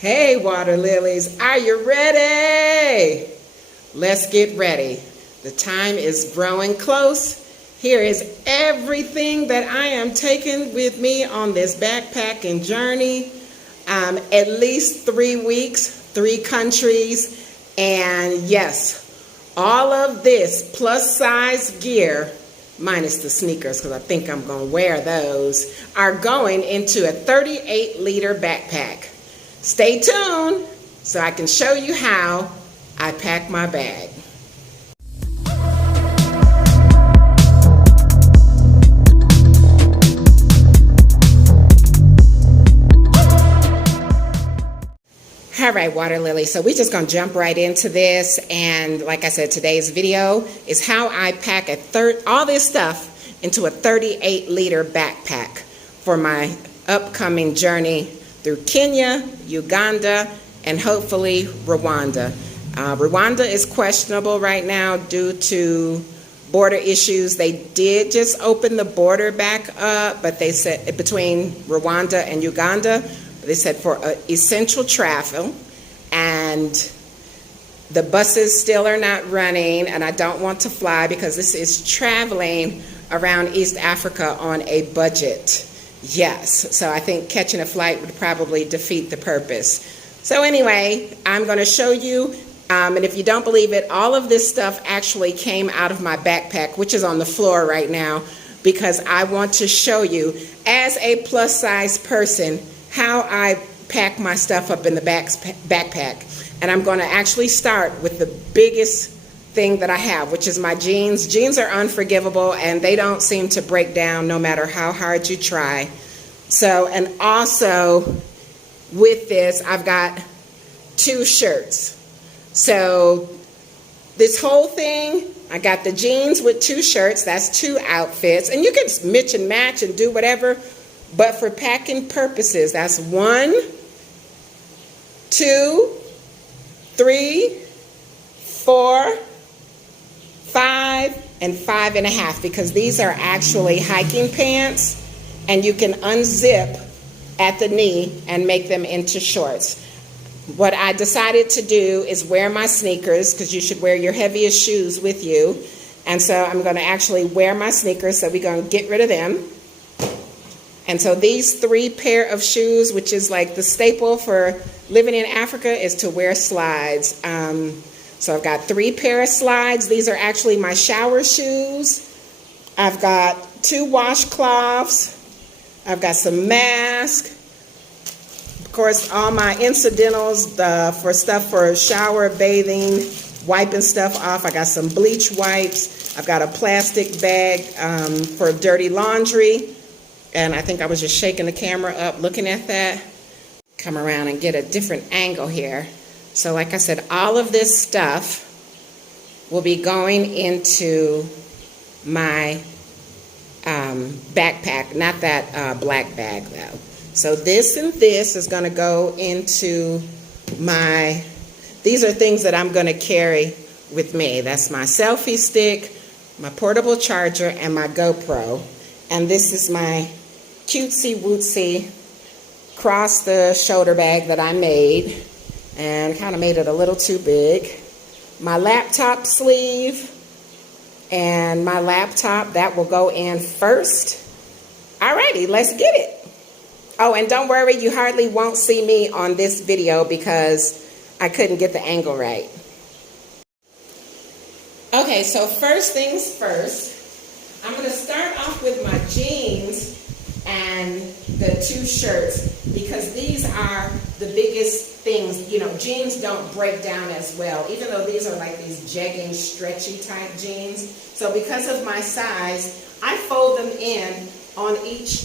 Hey, water lilies, are you ready? Let's get ready. The time is growing close. Here is everything that I am taking with me on this backpacking journey. At least 3 weeks, 3 countries, and yes, all of this plus size gear, minus the sneakers because I think I'm going to wear those, are going into a 38-liter backpack. Stay tuned so I can show you how I pack my bag. All right, water lily, so we're just gonna jump right into this, and like I said, today's video is how I pack all this stuff into a 38-liter backpack for my upcoming journey through Kenya, Uganda, and hopefully Rwanda. Rwanda is questionable right now due to border issues. They did just open the border back up, but they said between Rwanda and Uganda, they said for essential travel, and the buses still are not running, and I don't want to fly because this is traveling around East Africa on a budget. Yes, so I think catching a flight would probably defeat the purpose. So anyway, I'm going to show you, and if you don't believe it, all of this stuff actually came out of my backpack, which is on the floor right now, because I want to show you, as a plus size person, how I pack my stuff up in the backpack. And I'm going to actually start with the biggest thing that I have, which is my jeans. Jeans are unforgivable and they don't seem to break down no matter how hard you try. So, and also with this, I've got 2 shirts. So this whole thing, I got the jeans with 2 shirts. That's 2 outfits. And you can mix and match and do whatever. But for packing purposes, that's 1, 2, 3, 4, 5, and 5.5, because these are actually hiking pants, and you can unzip at the knee and make them into shorts. What I decided to do is wear my sneakers, because you should wear your heaviest shoes with you. And so I'm going to actually wear my sneakers, so we're going to get rid of them. And so these 3 pair of shoes, which is like the staple for living in Africa, is to wear slides. So I've got 3 pair of slides. These are actually my shower shoes. I've got 2 washcloths. I've got some masks. Of course, all my incidentals for stuff for shower, bathing, wiping stuff off. I got some bleach wipes. I've got a plastic bag for dirty laundry. And I think I was just shaking the camera up looking at that. Come around and get a different angle here. So like I said, all of this stuff will be going into my backpack, not that black bag though. So this and this is going to go into these are things that I'm going to carry with me. That's my selfie stick, my portable charger, and my GoPro. And this is my cutesy wootsy cross the shoulder bag that I made, and kind of made it a little too big. My laptop sleeve and my laptop, that will go in first. Alrighty, let's get it. Oh, and don't worry, you hardly won't see me on this video because I couldn't get the angle right. Okay, so first things first, I'm going to start off with my jeans and the 2 shirts, because these are the biggest things. You know, jeans don't break down as well, even though these are like these jegging, stretchy type jeans. So because of my size, I fold them in on each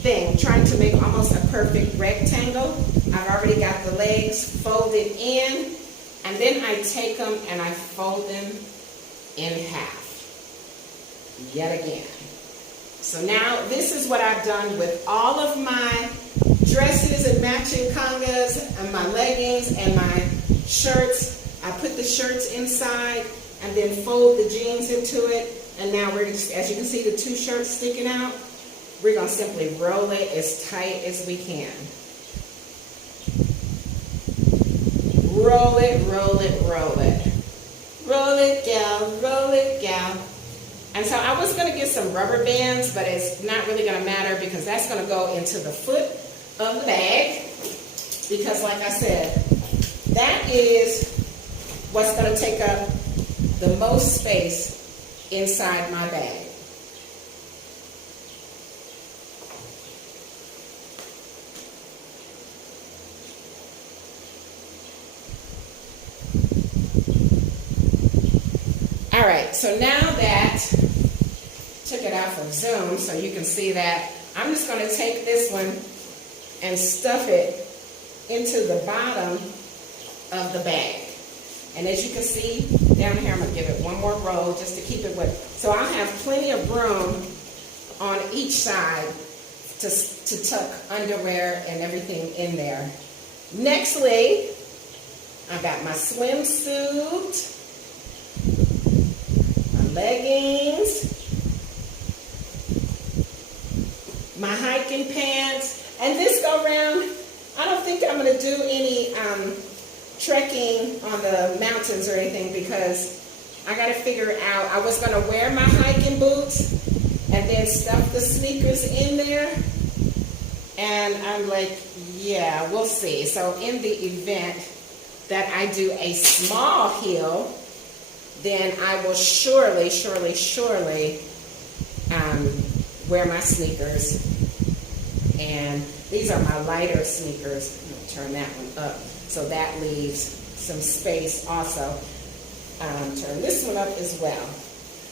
thing, trying to make almost a perfect rectangle. I've already got the legs folded in, and then I take them and I fold them in half, yet again. So now this is what I've done with all of my dresses and matching congas and my leggings and my shirts. I put the shirts inside and then fold the jeans into it. And now we're just, as you can see, the 2 shirts sticking out. We're going to simply roll it as tight as we can. roll it, roll it, roll it. Roll it, gal, roll it, gal. And so I was going to get some rubber bands, but it's not really going to matter because that's going to go into the foot of the bag. Because like I said, that is what's going to take up the most space inside my bag. All right, so now that took it off of Zoom so you can see that, I'm just going to take this one and stuff it into the bottom of the bag. And as you can see down here, I'm going to give it one more roll just to keep it wet. So I'll have plenty of room on each side to tuck underwear and everything in there. Nextly, I've got my swimsuit, leggings, my hiking pants, and this go round, I don't think I'm going to do any trekking on the mountains or anything because I got to figure out, I was going to wear my hiking boots and then stuff the sneakers in there, and I'm like, yeah, we'll see. So in the event that I do a small heel, then I will surely wear my sneakers. And these are my lighter sneakers. I'm going to turn that one up. So that leaves some space also. Turn this one up as well.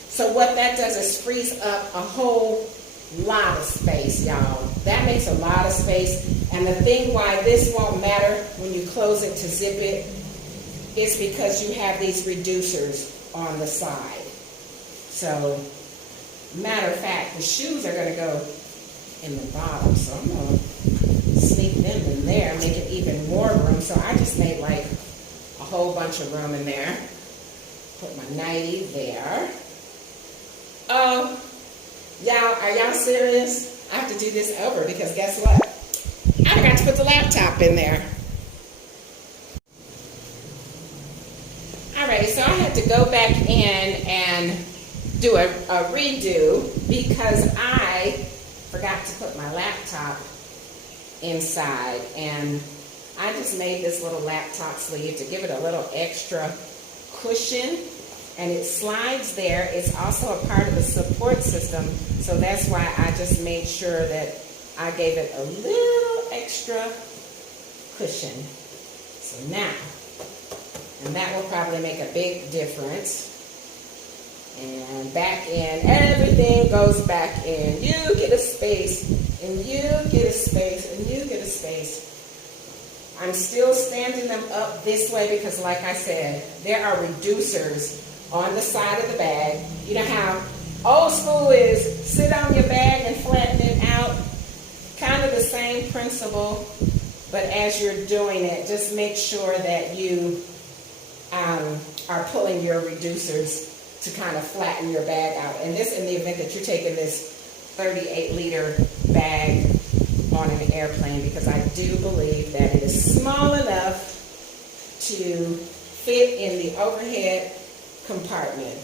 So what that does is frees up a whole lot of space, y'all. That makes a lot of space. And the thing why this won't matter when you close it to zip it is because you have these reducers on the side. So, matter of fact, the shoes are going to go in the bottom. So I'm going to sneak them in there, make it even more room. So I just made like a whole bunch of room in there. Put my nightie there. Oh, y'all, are y'all serious? I have to do this over because guess what? I forgot to put the laptop in there. Alright, so I had to go back in and do a redo because I forgot to put my laptop inside, and I just made this little laptop sleeve to give it a little extra cushion, and it slides there. It's also a part of the support system, so that's why I just made sure that I gave it a little extra cushion. So now, and that will probably make a big difference. And back in, everything goes back in. You get a space, and you get a space, and you get a space. I'm still standing them up this way because, like I said, there are reducers on the side of the bag. You know how old school is sit on your bag and flatten it out? Kind of the same principle, but as you're doing it, just make sure that you are pulling your reducers to kind of flatten your bag out. And this in the event that you're taking this 38-liter bag on an airplane, because I do believe that it is small enough to fit in the overhead compartment.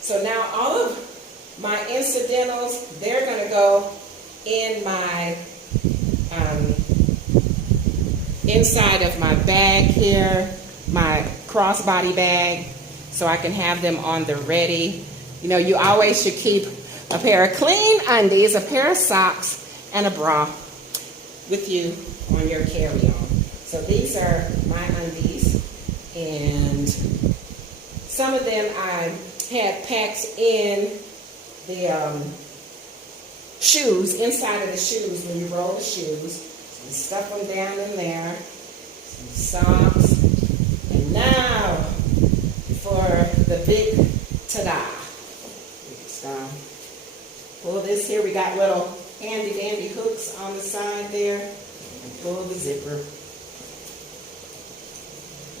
So now all of my incidentals, they're going to go in my inside of my bag here, my crossbody bag, so I can have them on the ready. You know, you always should keep a pair of clean undies, a pair of socks, and a bra with you on your carry-on. So these are my undies, and some of them I had packed in the shoes, inside of the shoes when you roll the shoes. So you stuff them down in there, some socks, and now for the big ta-da. Pull this here. We got little handy dandy hooks on the side there. And pull the zipper.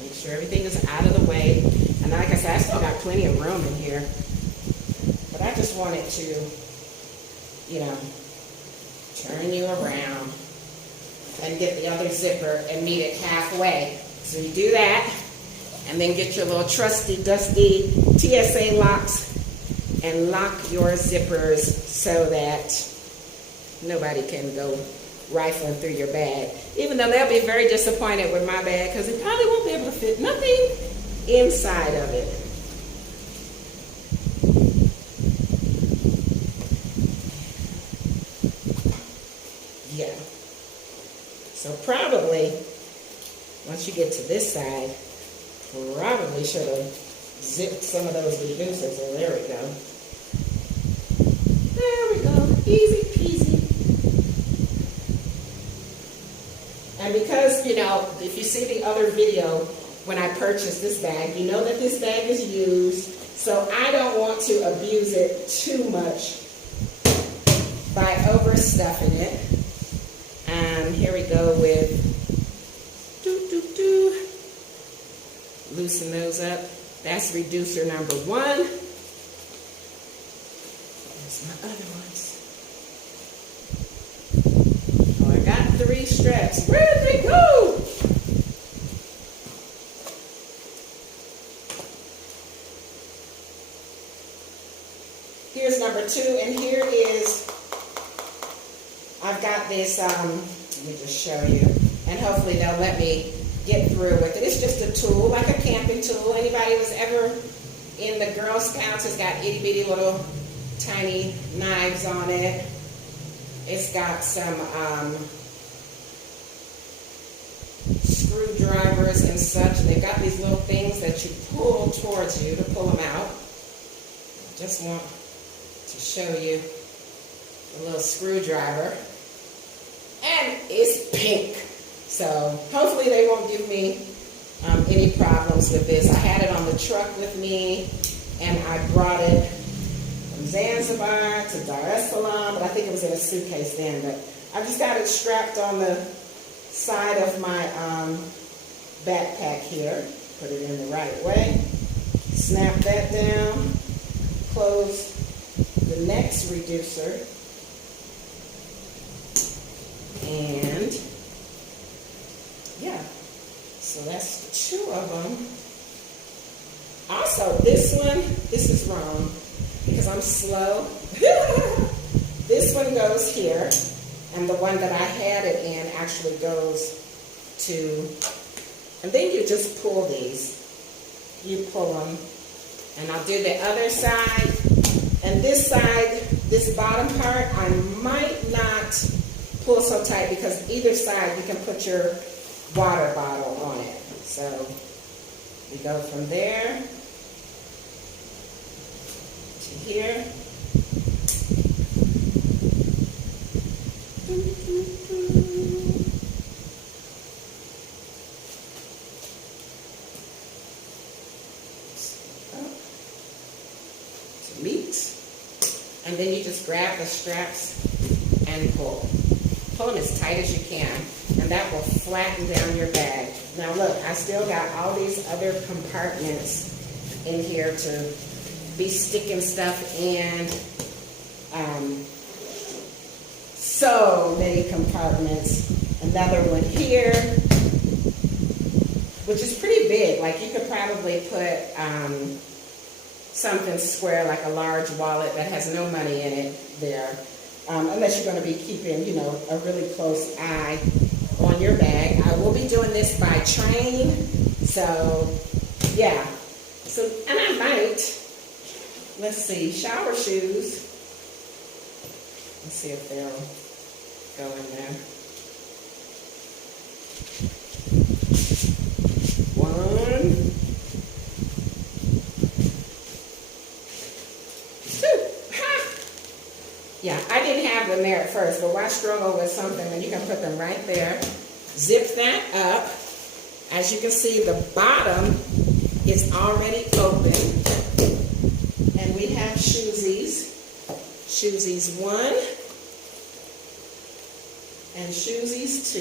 Make sure everything is out of the way. And like I said, I still got plenty of room in here. But I just wanted to, you know, turn you around and get the other zipper and meet it halfway. So you do that. And then get your little trusty, dusty TSA locks and lock your zippers so that nobody can go rifling through your bag. Even though they'll be very disappointed with my bag because they probably won't be able to fit nothing inside of it. Yeah. So probably, once you get to this side, probably should have zipped some of those reducers. Oh, there we go. There we go. Easy peasy. And because, you know, if you see the other video when I purchased this bag, you know that this bag is used. So I don't want to abuse it too much by overstuffing it. Here we go with loosen those up. That's reducer number 1. There's my other ones. Oh, I got 3 straps. Where did they go? Here's number 2, and here is, I've got this, let me just show you, and hopefully they'll let me get through with it. It's just a tool, like a camping tool. Anybody who's ever in the Girl Scouts, it's got itty bitty little tiny knives on it. It's got some screwdrivers and such. They've got these little things that you pull towards you to pull them out. I just want to show you a little screwdriver. And it's pink. So hopefully they won't give me any problems with this. I had it on the truck with me, and I brought it from Zanzibar to Dar es Salaam, but I think it was in a suitcase then. But I just got it strapped on the side of my backpack here. Put it in the right way. Snap that down. Close the next reducer. And yeah, so that's 2 of them. Also, this one, this is wrong because I'm slow. This one goes here, and the one that I had it in actually goes to, and then you just pull these. You pull them, and I'll do the other side. And this side, this bottom part, I might not pull so tight because either side you can put your water bottle on it. So we go from there to here. To meet. And then you just grab the straps and pull. Pull them as tight as you can, and that will flatten down your bag. Now look, I still got all these other compartments in here to be sticking stuff in. So many compartments. Another one here, which is pretty big. Like you could probably put something square, like a large wallet that has no money in it there. Unless you're going to be keeping, you know, a really close eye on your bag. I will be doing this by train, so yeah. So, and I might, let's see, shower shoes. Let's see if they'll go in there. 1. Yeah, I didn't have them there at first, but why struggle with something when you can put them right there? Zip that up. As you can see, the bottom is already open. And we have shoesies. Shoesies 1 and shoesies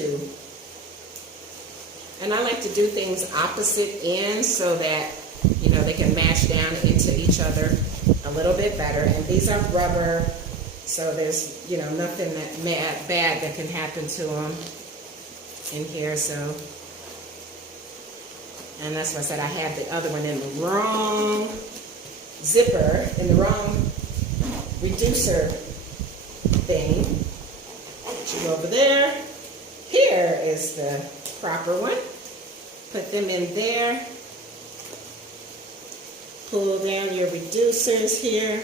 2. And I like to do things opposite ends so that, you know, they can mash down into each other a little bit better. And these are rubber. So there's, you know, nothing that bad that can happen to them in here. So And that's why I said I had the other one in the wrong zipper, in the wrong reducer thing. Put you over there. Here is the proper one. Put them in there. Pull down your reducers here.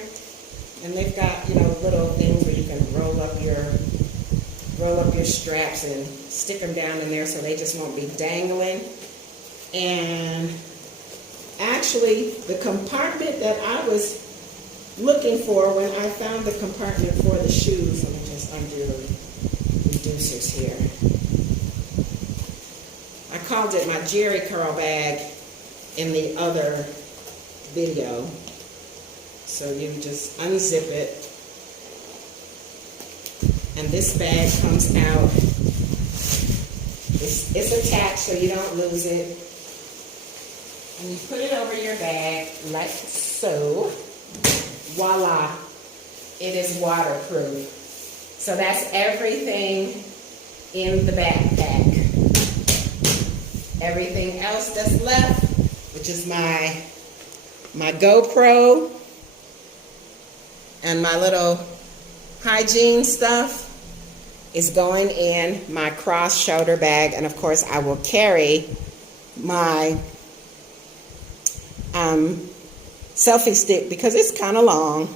And they've got, you know, little things where you can roll up your straps and stick them down in there so they just won't be dangling. And actually, the compartment that I was looking for when I found the compartment for the shoes, let me just undo the reducers here. I called it my Jerry curl bag in the other video. So you just unzip it. And this bag comes out. It's attached so you don't lose it. And you put it over your bag like so. Voila. It is waterproof. So that's everything in the backpack. Everything else that's left, which is my GoPro and my little hygiene stuff, is going in my cross shoulder bag. And of course I will carry my selfie stick because it's kind of long.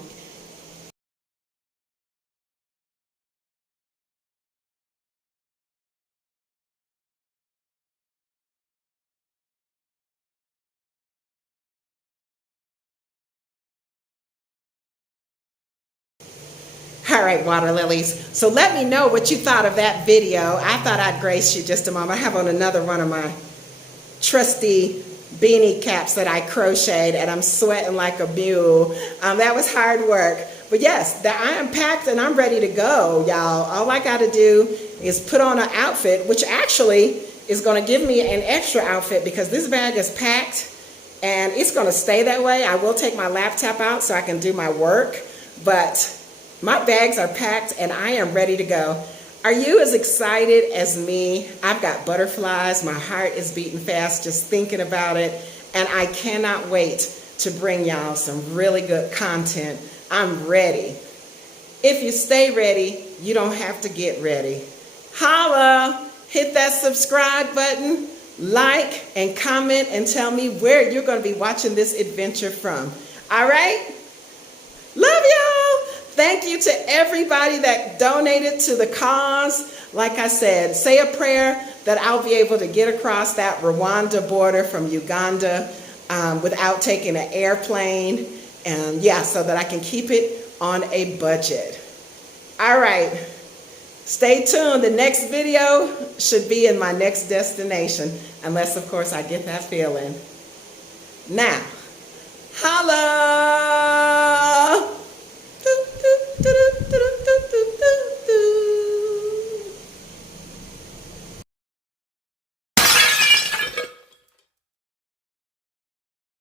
All right, water lilies. So let me know what you thought of that video. I thought I'd grace you just a moment. I have on another one of my trusty beanie caps that I crocheted, and I'm sweating like a mule. That was hard work. But yes, I am packed and I'm ready to go, y'all. All I got to do is put on an outfit, which actually is going to give me an extra outfit because this bag is packed and it's going to stay that way. I will take my laptop out so I can do my work, but my bags are packed and I am ready to go. Are you as excited as me? I've got butterflies. My heart is beating fast just thinking about it. And I cannot wait to bring y'all some really good content. I'm ready. If you stay ready, you don't have to get ready. Holla! Hit that subscribe button, like, and comment, and tell me where you're going to be watching this adventure from. All right? Love y'all! Thank you to everybody that donated to the cause. Like I said, say a prayer that I'll be able to get across that Rwanda border from Uganda without taking an airplane. And yeah, so that I can keep it on a budget. All right. Stay tuned. The next video should be in my next destination. Unless, of course, I get that feeling. Now, holla!